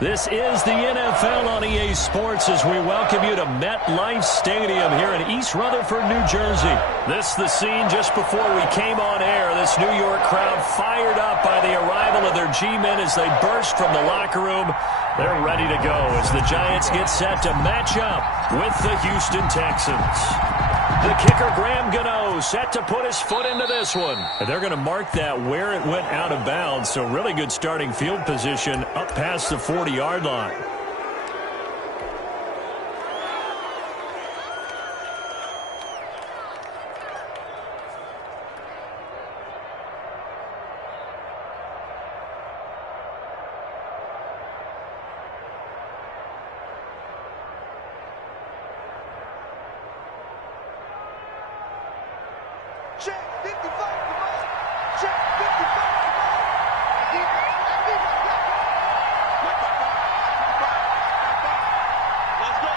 This is the NFL on EA Sports as we welcome you to MetLife Stadium here in East Rutherford, New Jersey. This is the scene just before we came on air. This New York crowd fired up by the arrival of their G-men as they burst from the locker room. They're ready to go as the Giants get set to match up with the Houston Texans. The kicker, Graham Gano, set to put his foot into this one. And they're going to mark that where it went out of bounds. So really good starting field position up past the 40-yard line. Check 55, come on. Check 55, come on. Let's go,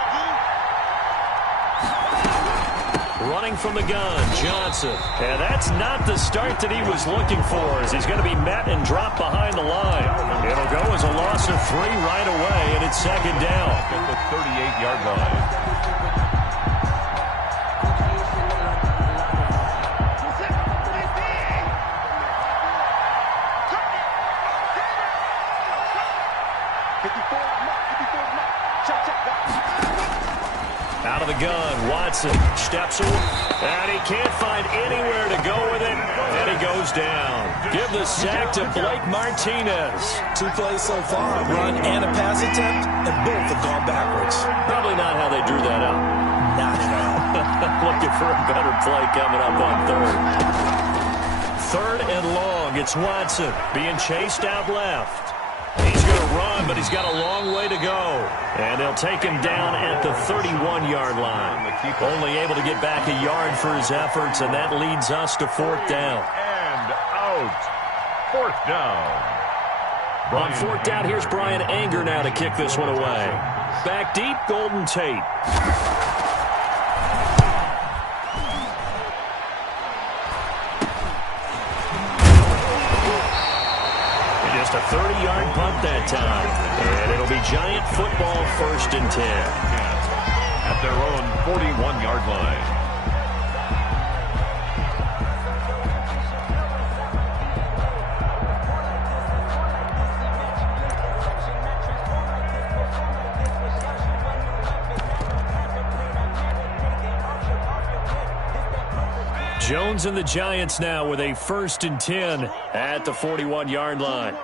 dude. Running from the gun, Johnson. And that's not the start that he was looking for as he's going to be met and dropped behind the line. It'll go as a loss of 3 right away, and it's second down. At the 38-yard line. Out of the gun, Watson steps away, and he can't find anywhere to go with it, and he goes down. Give the sack to Blake Martinez. 2 plays so far, a run and a pass attempt, and both have gone backwards. Probably not how they drew that up. Not at all. Looking for a better play coming up on third. Third and long, it's Watson being chased out left. He's going to run, but he's got a long way to go. And they'll take him down at the 31-yard line. Only able to get back a yard for his efforts, and that leads us to 4th down. And out. 4th down. On 4th down, here's Brian Anger now to kick this one away. Back deep, Golden Tate. Just a 30-yard punt that time. And it'll be Giant football 1st and 10. At their own 41-yard line. Jones and the Giants now with a 1st and 10 at the 41-yard line.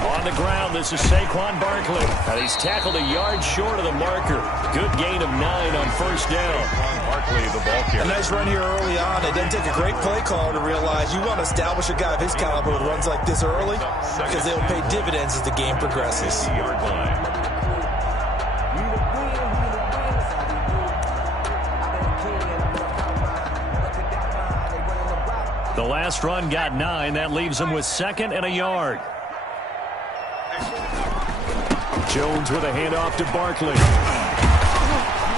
On the ground, this is Saquon Barkley. And he's tackled a yard short of the marker. Good gain of 9 on 1st down. Barkley, the ball carrier. A nice run here early on. It doesn't take a great play caller to realize you want to establish a guy of his caliber who runs like this early because they'll pay dividends as the game progresses. Yard line. The last run got 9. That leaves him with 2nd and a yard. Jones with a handoff to Barkley.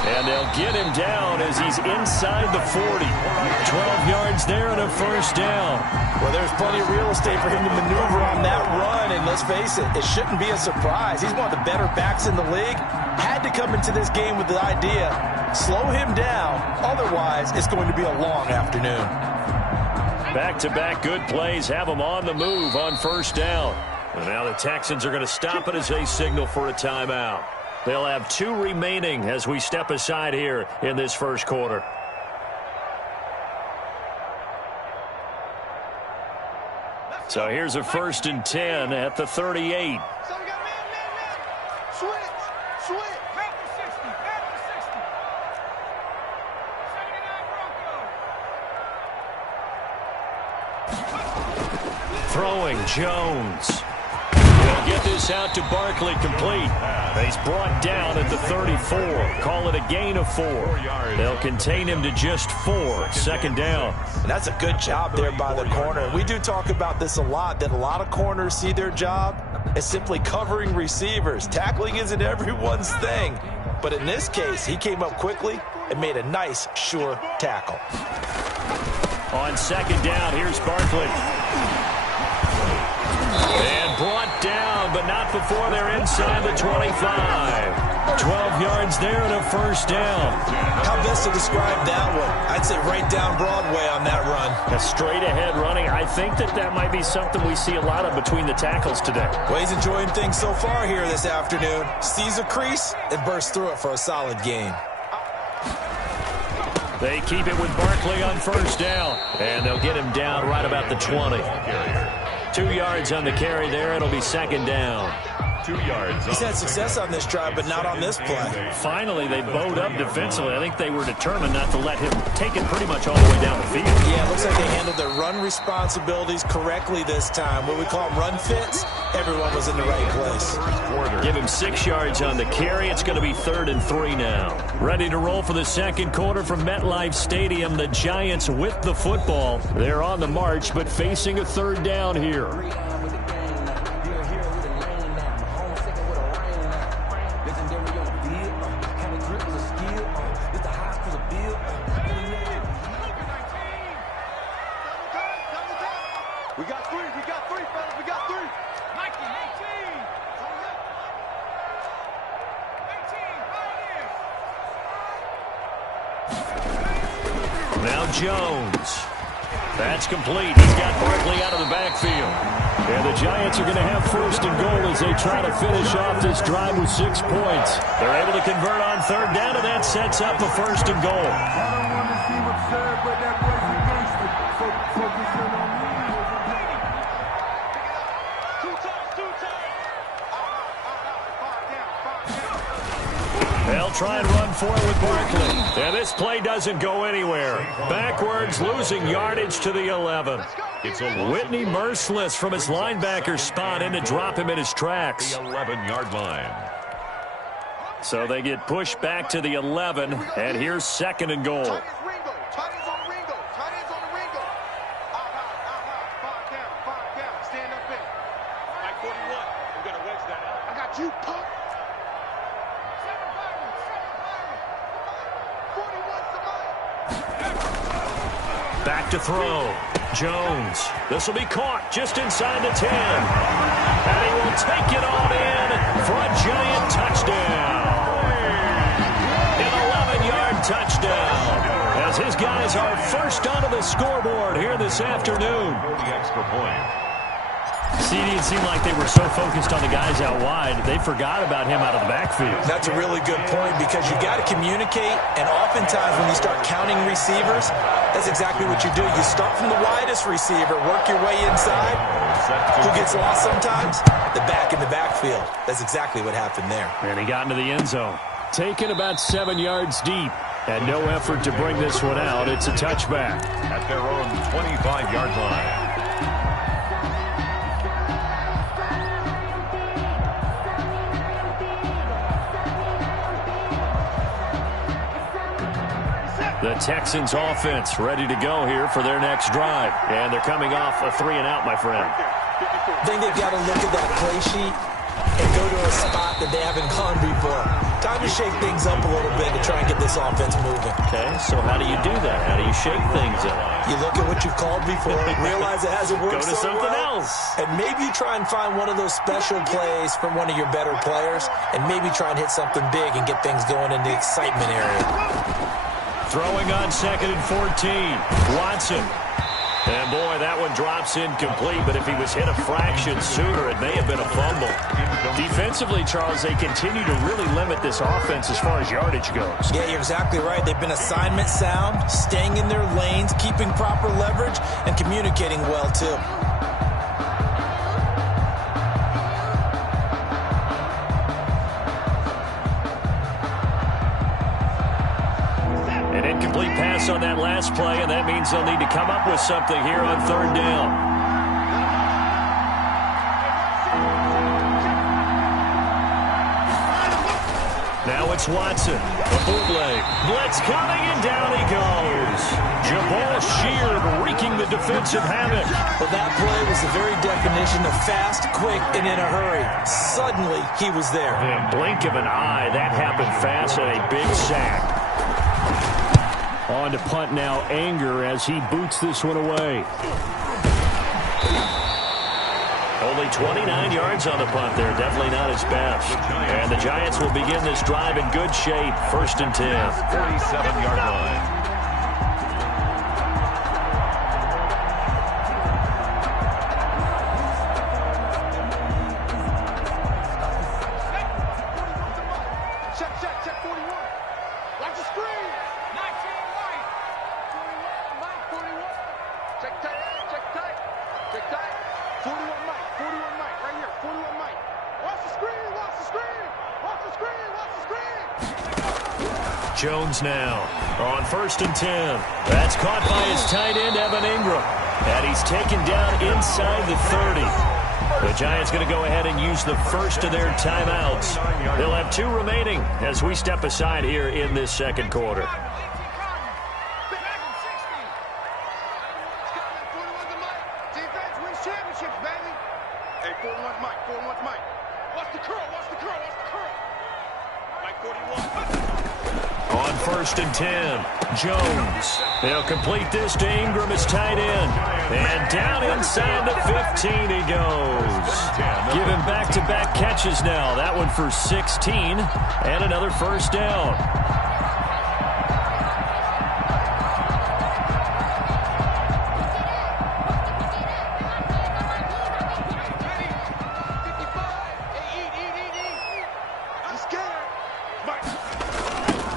And they'll get him down as he's inside the 40. 12 yards there and a 1st down. Well, there's plenty of real estate for him to maneuver on that run. And let's face it, it shouldn't be a surprise. He's one of the better backs in the league. Had to come into this game with the idea, slow him down. Otherwise, it's going to be a long afternoon. Back-to-back good plays have them on the move on 1st down. And now the Texans are going to stop it as they signal for a timeout. They'll have 2 remaining as we step aside here in this 1st quarter. So here's a 1st and 10 at the 38. So we got man. Switch. Back to 60. Throwing, Jones. They'll get this out to Barkley, complete. He's brought down at the 34. Call it a gain of 4. They'll contain him to just 4. 2nd down. And that's a good job there by the corner. We do talk about this a lot, that a lot of corners see their job as simply covering receivers. Tackling isn't everyone's thing. But in this case, he came up quickly and made a nice, sure tackle. On 2nd down, here's Barkley. And brought down, but not before they're inside the 25. 12 yards there and a first down. How best to describe that one? I'd say right down Broadway on that run. A straight-ahead running. I think that might be something we see a lot of between the tackles today. Well, he's enjoying things so far here this afternoon. Sees a crease and bursts through it for a solid gain. They keep it with Barkley on first down, and they'll get him down right about the 20. 2 yards on the carry there. It'll be second down. 2 yards. He's had success on this drive, but not on this play. Finally, they bowed up defensively. I think they were determined not to let him take it pretty much all the way down the field. Yeah, it looks like they handled their run responsibilities correctly this time. What we call run fits, everyone was in the right place. Give him 6 yards on the carry. It's going to be 3rd and 3 now. Ready to roll for the second quarter from MetLife Stadium. The Giants with the football. They're on the march, but facing a third down here. We got three, fellas. We got three. Mikey, 18. Now Jones. That's complete. He's got Barkley out of the backfield. And the Giants are going to have first and goal as they try to finish off this drive with 6 points. They're able to convert on third down, and that sets up a first and goal. I don't want to see what's said, but that boy's against it. Focusing on me. They'll try and run for it with Barkley. And this play doesn't go anywhere. Backwards, losing yardage to the 11. It's a Whitney merciless from his linebacker spot in to drop him in his tracks. the 11-yard line. So they get pushed back to the 11, and here's second and goal. Tight ends on the Ringo. Five down. Stand up in. Mike 41. I'm going to wedge that out. I got you, punk. 41 Samaya. Back to throw. Jones. This will be caught just inside the 10. And he will take it on in for a Giant touchdown. An 11-yard touchdown. As his guys are first onto the scoreboard here this afternoon. The extra point. See, it didn't seem like they were so focused on the guys out wide, they forgot about him out of the backfield. That's a really good point because you got to communicate, and oftentimes when you start counting receivers, that's exactly what you do. You start from the widest receiver, work your way inside. Who gets lost sometimes? The back in the backfield. That's exactly what happened there. And he got into the end zone. Taken about 7 yards deep. And no effort to bring this one out. It's a touchback. At their own 25-yard line. The Texans offense ready to go here for their next drive. And they're coming off a 3-and-out, my friend. I think they've got to look at that play sheet and go to a spot that they haven't gone before. Time to shake things up a little bit to try and get this offense moving. Okay, so how do you do that? How do you shake things up? You look at what you've called before, realize it hasn't worked Go to so something well, else. and maybe you try and find one of those special plays from one of your better players, and maybe try and hit something big and get things going in the excitement area. Throwing on 2nd and 14. Watson. And, boy, that one drops incomplete, but if he was hit a fraction sooner, it may have been a fumble. Defensively, Charles, they continue to really limit this offense as far as yardage goes. Yeah, you're exactly right. They've been assignment sound, staying in their lanes, keeping proper leverage, and communicating well, too. An incomplete pass on that last play, and that means they'll need to come up with something here on third down. Now it's Watson. A bootleg. Blitz coming, and down he goes. Jabal Sheard wreaking the defensive havoc. Well, that play was the very definition of fast, quick, and in a hurry. Suddenly, he was there. In a blink of an eye, that happened fast, and a big sack. On to punt now, Anger, as he boots this one away. Only 29 yards on the punt there. Definitely not his best. And the Giants will begin this drive in good shape. 1st and 10. 47-yard line. Jones now on 1st and 10. That's caught by his tight end, Evan Ingram. And he's taken down inside the 30. The Giants going to go ahead and use the first of their timeouts. They'll have 2 remaining as we step aside here in this 2nd quarter. Hey, 41's Mike. 41's Mike. Watch the curl. Watch the curl. Watch the curl. Mike 41. On 1st and 10, Jones. They'll complete this to Ingram, his tight end. And down inside the 15 he goes. Give him back-to-back catches now. That one for 16 and another 1st down.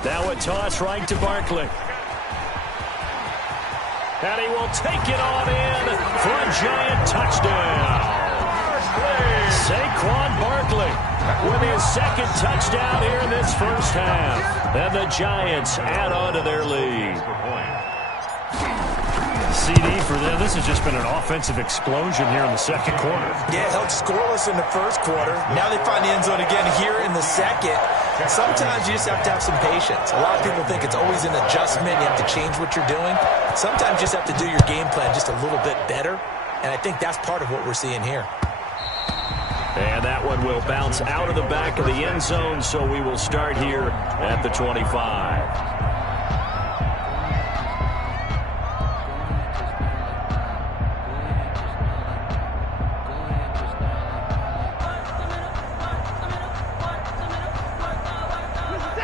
Now a toss right to Barkley. And he will take it on in for a Giant touchdown. Saquon Barkley with his 2nd touchdown here in this 1st half. And the Giants add on to their lead. CD for them. This has just been an offensive explosion here in the 2nd quarter. Yeah, held scoreless in the 1st quarter. Now they find the end zone again here in the 2nd. Sometimes you just have to have some patience. A lot of people think it's always an adjustment. You have to change what you're doing. Sometimes you just have to do your game plan just a little bit better. And I think that's part of what we're seeing here. And that one will bounce out of the back of the end zone, so we will start here at the 25.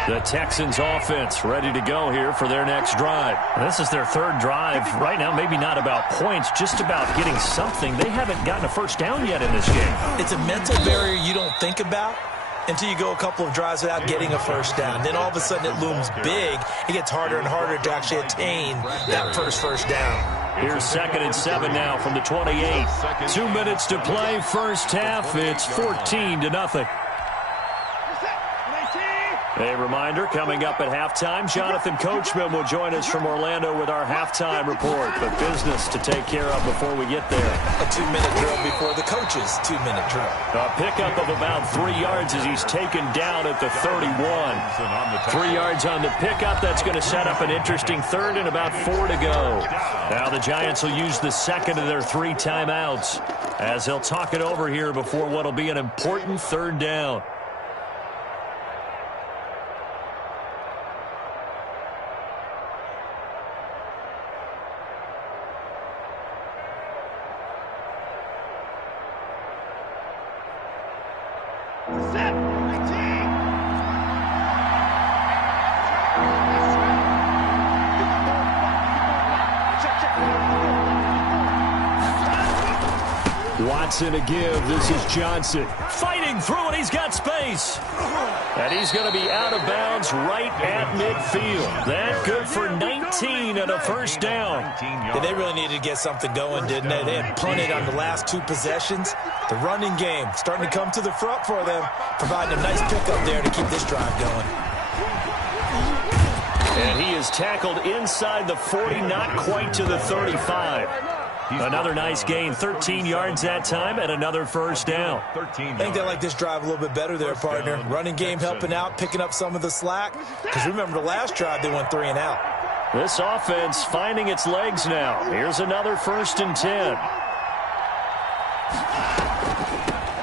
The Texans offense ready to go here for their next drive. This is their 3rd drive. Right now, maybe not about points, just about getting something. They haven't gotten a 1st down yet in this game. It's a mental barrier you don't think about until you go a couple of drives without getting a 1st down. Then all of a sudden it looms big. It gets harder and harder to actually attain that first down. Here's 2nd and 7 now from the 28. 2 minutes to play, 1st half. It's 14-0. A reminder, coming up at halftime, Jonathan Coachman will join us from Orlando with our halftime report. But business to take care of before we get there. A 2-minute drill before the coach's 2-minute drill. A pickup of about 3 yards as he's taken down at the 31. 3 yards on the pickup. That's going to set up an interesting 3rd and about 4 to go. Now the Giants will use the 2nd of their 3 timeouts as they'll talk it over here before what will be an important 3rd down. Watson to give. This is Johnson. Fighting through it. He's got space. And he's going to be out of bounds right at midfield. That good for 19 and a 1st down. Yeah, they really needed to get something going, didn't they? They had punted on the last 2 possessions. The running game starting to come to the front for them, providing a nice pickup there to keep this drive going. And he is tackled inside the 40, not quite to the 35. Another nice gain, 13 yards that time, and another 1st down. I think they like this drive a little bit better there, partner. Running game helping out, picking up some of the slack. Because remember, the last drive, they went 3 and out. This offense finding its legs now. Here's another 1st and 10.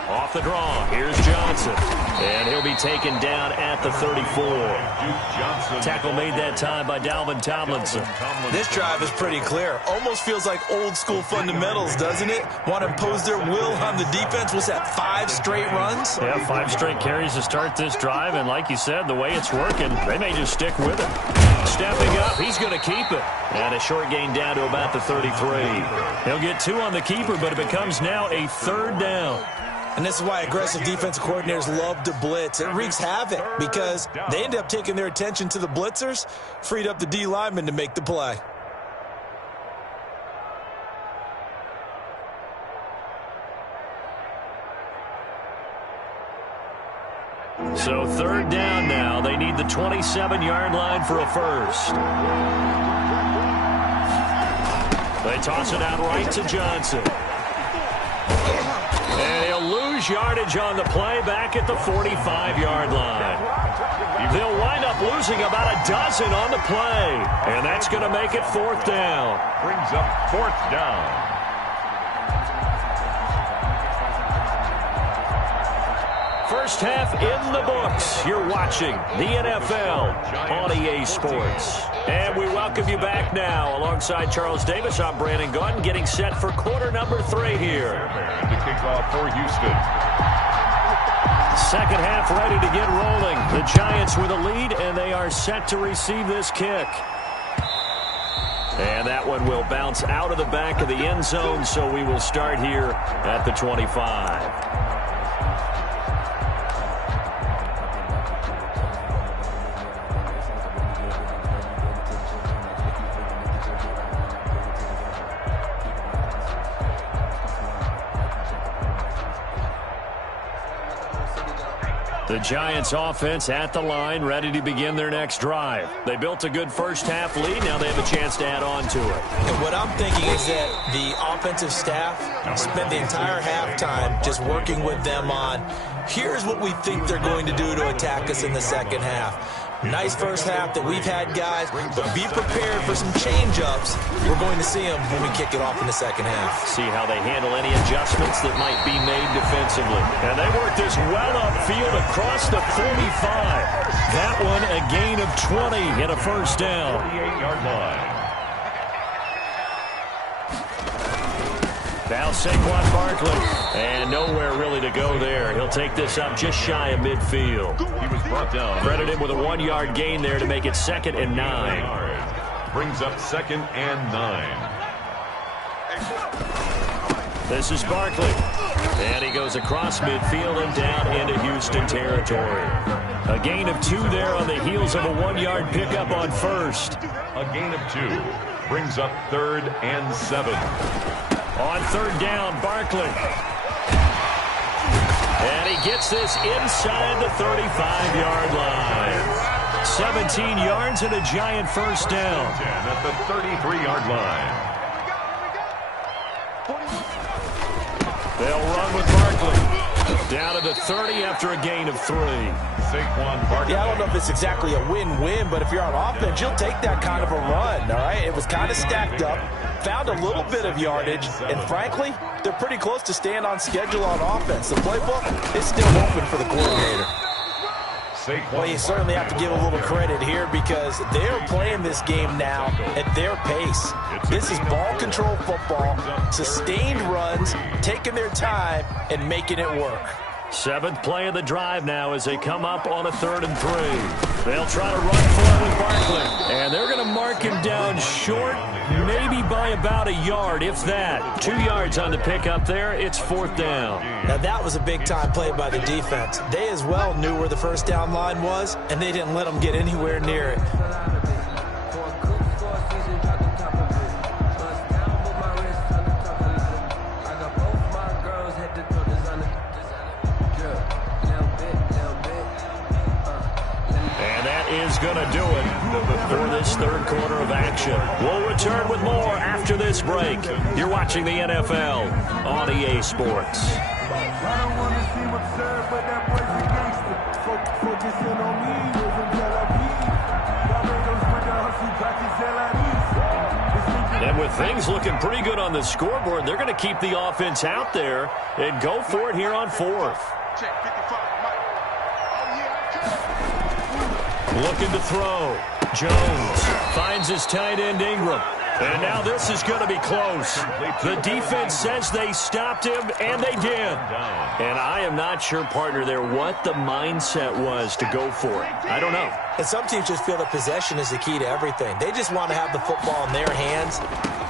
Off the draw, here's Johnson. And he'll be taken down at the 34. Tackle made that time by Dalvin Tomlinson. This drive is pretty clear. Almost feels like old school fundamentals, doesn't it? Want to impose their will on the defense. Was that 5 straight runs? Yeah, 5 straight carries to start this drive. And like you said, the way it's working, they may just stick with it. Stepping up, he's going to keep it. And a short gain down to about the 33. He'll get 2 on the keeper, but it becomes now a 3rd down. And this is why aggressive defensive coordinators love to blitz. It wreaks havoc because they end up taking their attention to the blitzers, freed up the D lineman to make the play. So 3rd down now. They need the 27-yard line for a first. They toss it out right to Johnson. And he'll lose yardage on the play back at the 45-yard line. They'll wind up losing about a dozen on the play. And that's going to make it 4th down. Brings up 4th down. First half in the books. You're watching the NFL on EA Sports. And we welcome you back now. Alongside Charles Davis, I'm Brandon Gunn, getting set for quarter number 3 here. To kick off for Houston. Second half ready to get rolling. The Giants with a lead, and they are set to receive this kick. And that one will bounce out of the back of the end zone, so we will start here at the 25. The Giants offense at the line, ready to begin their next drive. They built a good first half lead. Now they have a chance to add on to it. And what I'm thinking is that the offensive staff spent the entire halftime just working with them on, here's what we think they're going to do to attack us in the second half. Nice first half that we've had, guys, but be prepared for some change-ups. We're going to see them when we kick it off in the second half. See how they handle any adjustments that might be made defensively. And they work this well upfield across the 45. That one a gain of 20 and a first down. 48-yard line. Now Saquon Barkley, and nowhere really to go there. He'll take this up just shy of midfield. He was brought down. Credited with a 1-yard gain there to make it 2nd and 9. Brings up 2nd and 9. This is Barkley, and he goes across midfield and down into Houston territory. A gain of 2 there on the heels of a 1-yard pickup on first. A gain of 2. Brings up 3rd and 7. On 3rd down, Barkley. And he gets this inside the 35-yard line. 17 yards and a Giant first down. At the 33-yard line. They'll run with Barkley. Down to the 30 after a gain of 3. Saquon Barkley. Yeah, I don't know if it's exactly a win-win, but if you're on offense, you'll take that kind of a run, all right? It was kind of stacked up, found a little bit of yardage, and frankly, they're pretty close to staying on schedule on offense. The playbook is still open for the coordinator. Well, you certainly have to give a little credit here because they're playing this game now at their pace. This is ball control football, sustained runs, taking their time, and making it work. 7th play of the drive now as they come up on a 3rd and 3. They'll try to run for it with Barkley. And they're going to mark him down short, maybe by about a yard, if that. 2 yards on the pickup there. It's 4th down. Now, that was a big-time play by the defense. They as well knew where the first down line was, and they didn't let them get anywhere near it. Is going to do it for this 3rd quarter of action. We'll return with more after this break. You're watching the NFL on EA Sports. And with things looking pretty good on the scoreboard, they're going to keep the offense out there and go for it here on 4th. Check 55, Mike. Looking to throw. Jones finds his tight end Ingram. And now this is going to be close. The defense says they stopped him, and they did. And I am not sure, partner, there what the mindset was to go for it. I don't know. And some teams just feel that possession is the key to everything. They just want to have the football in their hands.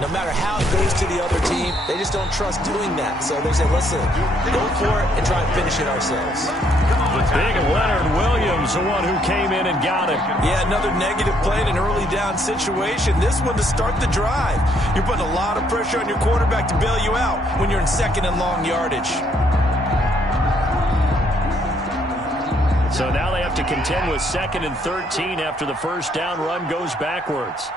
No matter how it goes to the other team, they just don't trust doing that. So they say, listen, go for it and try and finish it ourselves. Big Leonard Williams, the one who came in and got him. Yeah, another negative play in an early down situation. This one to start the drive. You're putting a lot of pressure on your quarterback to bail you out when you're in second and long yardage. So now they have to contend with 2nd and 13 after the first down run goes backwards.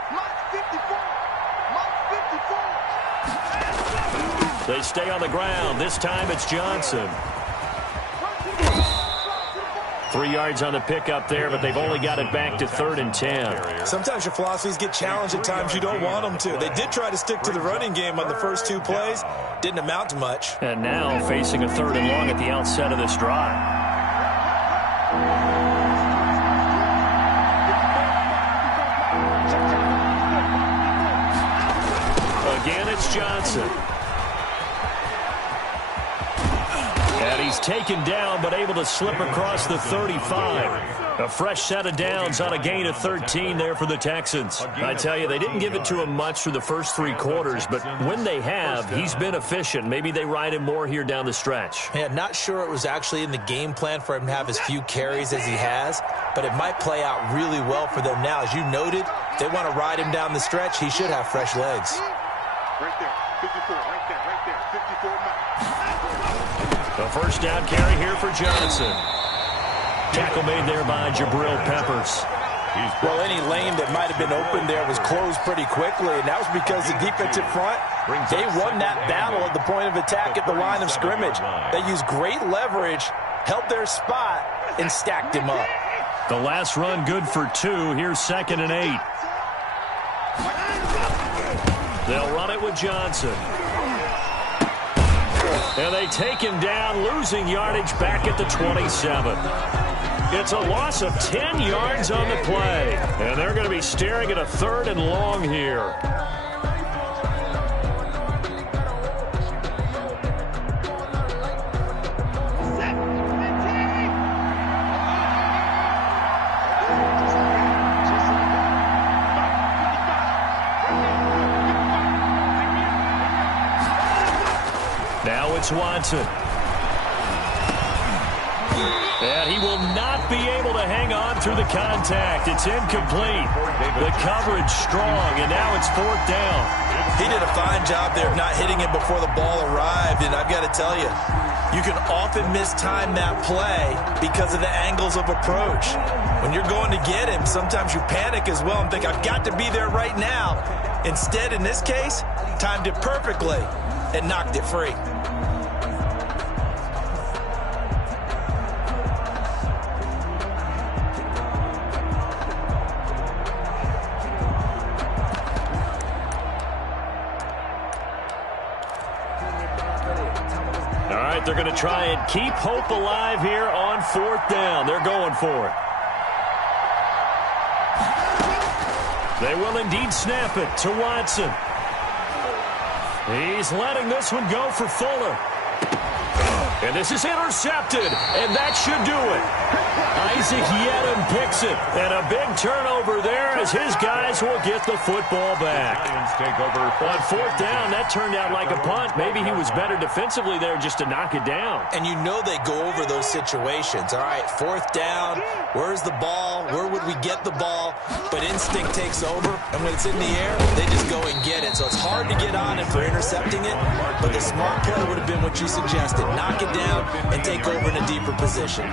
They stay on the ground. This time it's Johnson. 3 yards on the pickup there, but they've only got it back to 3rd and 10. Sometimes your philosophies get challenged at times you don't want them to. They did try to stick to the running game on the first 2 plays. Didn't amount to much. And now facing a 3rd and long at the outset of this drive. Again, it's Johnson. And he's taken down, but able to slip across the 35. A fresh set of downs on a gain of 13 there for the Texans. I tell you, they didn't give it to him much through the first 3 quarters, but when they have, he's been efficient. Maybe they ride him more here down the stretch. Yeah, not sure it was actually in the game plan for him to have as few carries as he has, but it might play out really well for them now. As you noted, if they want to ride him down the stretch, he should have fresh legs. Right there, 54, right there, 54 miles. The first down carry here for Johnson. Tackle made there by Jabril Peppers. Well, any lane that might have been open there was closed pretty quickly, and that was because the defensive front, they won that battle at the point of attack at the line of scrimmage. They used great leverage, held their spot, and stacked him up. The last run good for 2. Here's 2nd and 8. They'll run it with Johnson. And they take him down, losing yardage back at the 27. It's a loss of 10 yards on the play. And they're going to be staring at a 3rd and long here. Now it's Watson. And he will not be able to hang on through the contact. It's incomplete. The coverage strong, and now it's 4th down. He did a fine job there of not hitting it before the ball arrived, and I've got to tell you, you can often mistime that play because of the angles of approach. When you're going to get him, sometimes you panic as well and think, I've got to be there right now. Instead, in this case, timed it perfectly and knocked it free. They're going to try and keep hope alive here on 4th down. They're going for it. They will indeed snap it to Watson. He's letting this one go for Fuller. And this is intercepted, and that should do it. Isaac Yedem picks it, and a big turnover there as his guys will get the football back. On 4th down, that turned out like a punt. Maybe he was better defensively there just to knock it down. And you know they go over those situations. All right, 4th down, where's the ball? Where would we get the ball? But instinct takes over, and when it's in the air, they just go and get it. So it's hard to get on it for intercepting it, but the smart play would have been what you suggested. Knock it down and take over in a deeper position.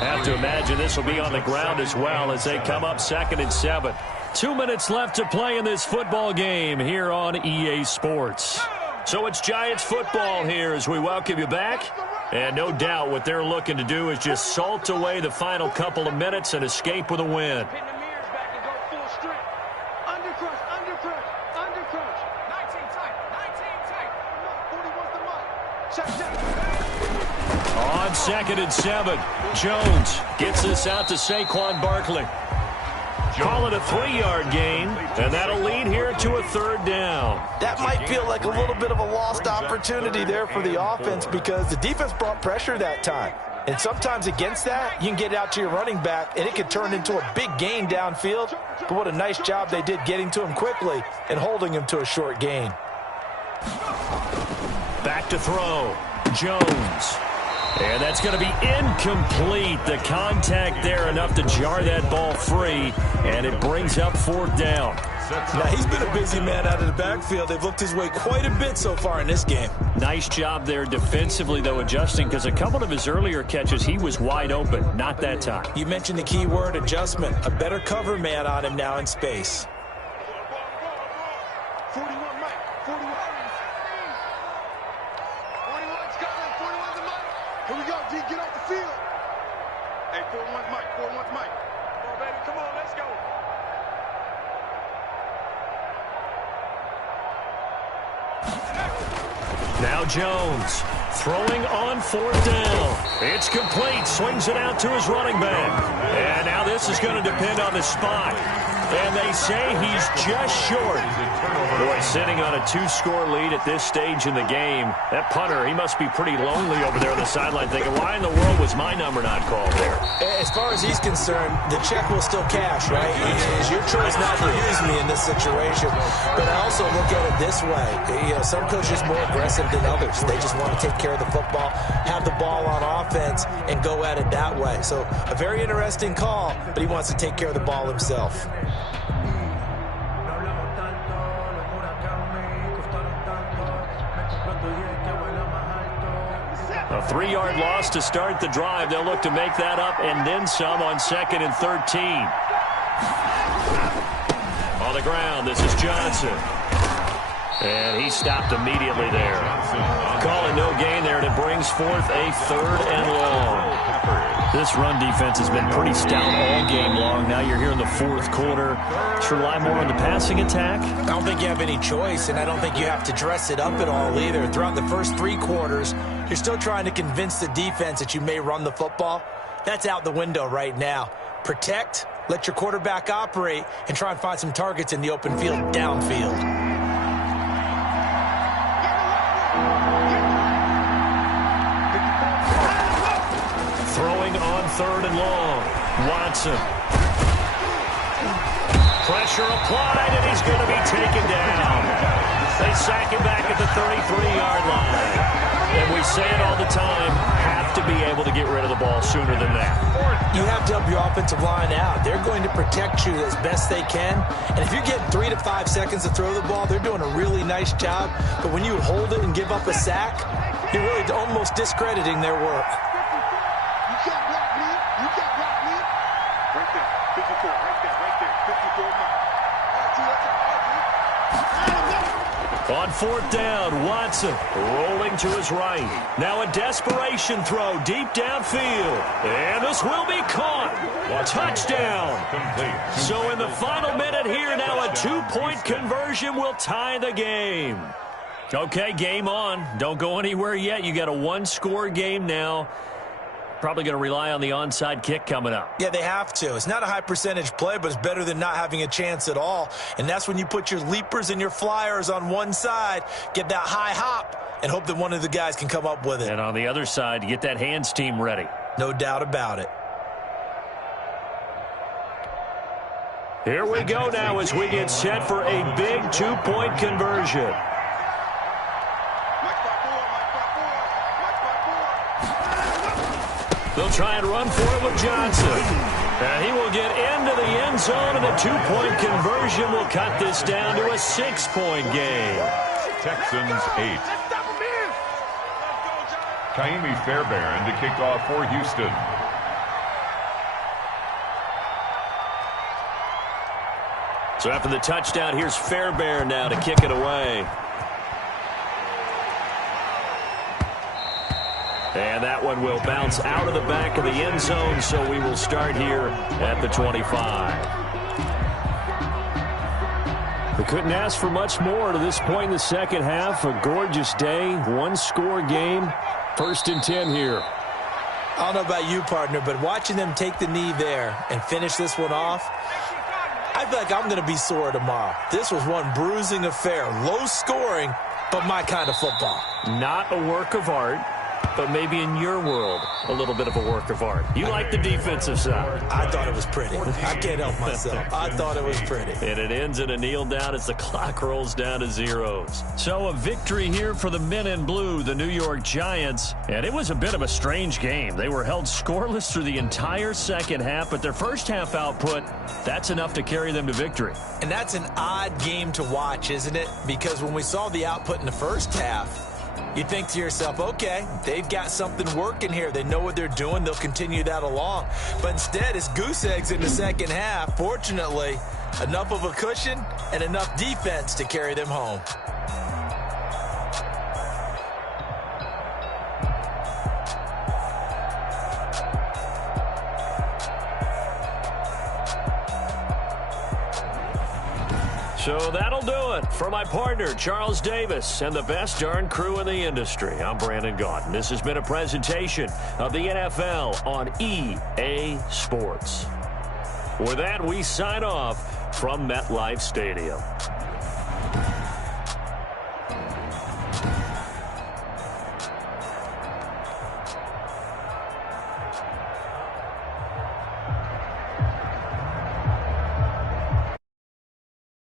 Have to imagine this will be on the ground as well as they come up 2nd and 7. 2 minutes left to play in this football game here on EA Sports. So it's Giants football here as we welcome you back. And no doubt what they're looking to do is just salt away the final couple of minutes and escape with a win. On 2nd and 7, Jones gets this out to Saquon Barkley. Call it a 3-yard gain, and that'll lead here to a 3rd down. That might feel like a little bit of a lost opportunity there for the offense because the defense brought pressure that time. And sometimes against that, you can get out to your running back, and it could turn into a big gain downfield. But what a nice job they did getting to him quickly and holding him to a short gain. Back to throw. Jones. And that's going to be incomplete. The contact there enough to jar that ball free, and it brings up 4th down. Now, he's been a busy man out of the backfield. They've looked his way quite a bit so far in this game. Nice job there defensively, though, adjusting, because a couple of his earlier catches, he was wide open. Not that time. You mentioned the key word, adjustment. A better cover man on him now in space. 41, Mike. 41. 41's coming. 41's Mike. Here we go, D. Get off the field. Hey, 41's Mike. 41's Mike. Come on, baby. Come on. Let's go. Now Jones throwing on 4th down. It's complete. Swings it out to his running back. And now this is going to depend on the spot. And they say he's just short. Boy, sitting on a 2-score lead at this stage in the game. That punter, he must be pretty lonely over there on the sideline thinking, why in the world was my number not called there? As far as he's concerned, the check will still cash, right? It's your choice not to use me in this situation. But I also look at it this way. You know, some coaches are more aggressive than others. They just want to take care of the football, have the ball on offense, and go at it that way. So a very interesting call, but he wants to take care of the ball himself. A 3-yard loss to start the drive. They'll look to make that up and then some on 2nd and 13. On the ground, this is Johnson. And he stopped immediately there. Call it no gain there, and it brings forth a 3rd and long. This run defense has been pretty stout all game long. Now you're here in the 4th quarter. Should rely more on the passing attack? I don't think you have any choice, and I don't think you have to dress it up at all either. Throughout the first 3 quarters, you're still trying to convince the defense that you may run the football. That's out the window right now. Protect, let your quarterback operate, and try and find some targets in the open field downfield. Throwing on 3rd and long. Watson. Pressure applied, and he's going to be taken down. They sack him back at the 33-yard line. And we say it all the time, have to be able to get rid of the ball sooner than that. You have to help your offensive line out. They're going to protect you as best they can. And if you get 3 to 5 seconds to throw the ball, they're doing a really nice job. But when you hold it and give up a sack, you're really almost discrediting their work. You can't block me. You can't block me. Right there. 54. Right there. Right there. 54 Mike. All right, T. Let's go. On 4th down, Watson rolling to his right. Now a desperation throw deep downfield. And this will be caught. Touchdown. So in the final minute here, now a 2-point conversion will tie the game. Okay, game on. Don't go anywhere yet. You got a 1-score game now. Probably going to rely on the onside kick coming up. Yeah, they have to. It's not a high percentage play, but it's better than not having a chance at all. And that's when you put your leapers and your flyers on one side, get that high hop, and hope that one of the guys can come up with it. And on the other side, get that hands team ready. No doubt about it. Here we go now as we get set for a big 2-point conversion. They'll try and run for it with Johnson. And he will get into the end zone, and the 2-point conversion will cut this down to a 6-point game. Texans 8. Kaimi Fairbairn to kick off for Houston. So after the touchdown, here's Fairbairn now to kick it away. And that one will bounce out of the back of the end zone, so we will start here at the 25. We couldn't ask for much more to this point in the second half. A gorgeous day, 1-score game, 1st and 10 here. I don't know about you, partner, but watching them take the knee there and finish this one off, I think I'm going to be sore tomorrow. This was one bruising affair. Low scoring, but my kind of football. Not a work of art, but maybe in your world, a little bit of a work of art. You like the defensive side. I thought it was pretty. I can't help myself. I thought it was pretty. And it ends in a kneel down as the clock rolls down to zeros. So a victory here for the men in blue, the New York Giants. And it was a bit of a strange game. They were held scoreless through the entire second half, but their first half output, that's enough to carry them to victory. And that's an odd game to watch, isn't it? Because when we saw the output in the first half, you think to yourself, okay, they've got something working here. They know what they're doing. They'll continue that along. But instead, it's goose eggs in the second half. Fortunately, enough of a cushion and enough defense to carry them home. So that'll do it for my partner, Charles Davis, and the best darn crew in the industry. I'm Brandon Gaudin. This has been a presentation of the NFL on EA Sports. With that, we sign off from MetLife Stadium.